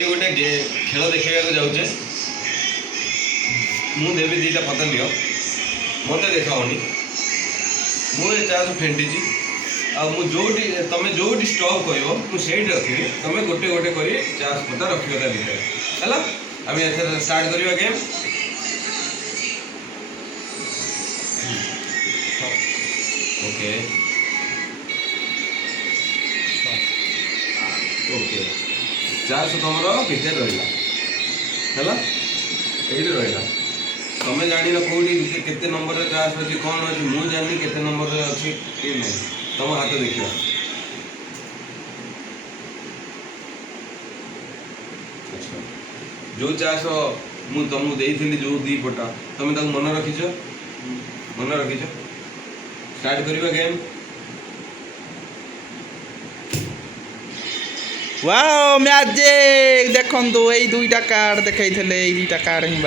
गोटे खेल देखा जाऊे मुझे दीटा पता नि मत देखाऊनी मुझे चार्ज फेंटी जो तुम जो स्टॉप कह मुझे रखी तुम गोटे गोटे कर चार्ज पता रखा भितर है आम एथर स्टार्ट करवा गेम ओके ओके चार्ज तुम भितर रहा ये रहा तुम जान कौटी केते नंबर चार्ज अच्छी कौन अच्छी मुझे जानी केते नंबर अच्छी कि नहीं तुम हाथ देखा अच्छा जो चार्ज मुझे तुमको देती जो दी पटा तुम मन रखीच स्टार्ट करवा गेम वाओ मैजिक देखो ये दुईटा कार्ड देखते दुईटा कार्ड ही